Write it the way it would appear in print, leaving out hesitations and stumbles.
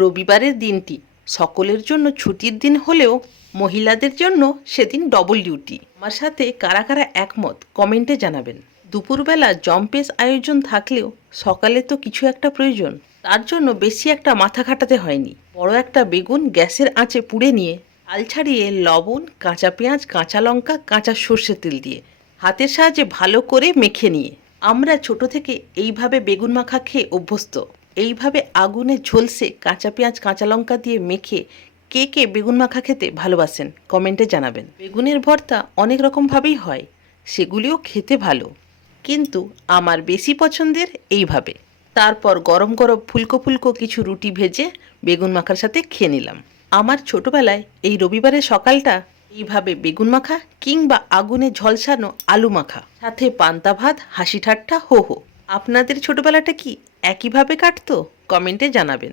রবিবারের দিনটি সকলের জন্য ছুটির দিন হলেও মহিলাদের জন্য সেদিন ডবল ডিউটি। আমার সাথে কারা কারা একমত কমেন্টে জানাবেন। দুপুরবেলা জম্পেশ আয়োজন থাকলেও সকালে তো কিছু একটা প্রয়োজন, তার জন্য বেশি একটা মাথা খাটাতে হয়নি। বড় একটা বেগুন গ্যাসের আঁচে পুড়ে নিয়ে আল ছাড়িয়ে লবণ, কাঁচা পেঁয়াজ, কাঁচা লঙ্কা, কাঁচা সর্ষের তেল দিয়ে হাতের সাহায্যে ভালো করে মেখে নিয়ে, আমরা ছোট থেকে এইভাবে বেগুন মাখা খেয়ে অভ্যস্ত। এইভাবে আগুনে ঝলসে কাঁচা পেঁয়াজ, কাঁচা লঙ্কা দিয়ে মেখে কে কে বেগুন মাখা খেতে ভালোবাসেন কমেন্টে জানাবেন। বেগুনের ভর্তা অনেক রকমভাবেই হয়, সেগুলিও খেতে ভালো, কিন্তু আমার বেশি পছন্দের এইভাবে। তারপর গরম গরম ফুলকো ফুলকো কিছু রুটি ভেজে বেগুন মাখার সাথে খেয়ে নিলাম। আমার ছোটবেলায় এই রবিবারের সকালটা এইভাবে বেগুন মাখা কিংবা আগুনে ঝলসানো আলু মাখা, সাথে পান্তা ভাত, হাসি ঠাট্টা, হো হো। আপনাদের ছোটবেলাটা কি একইভাবে কাটতো? কমেন্টে জানাবেন।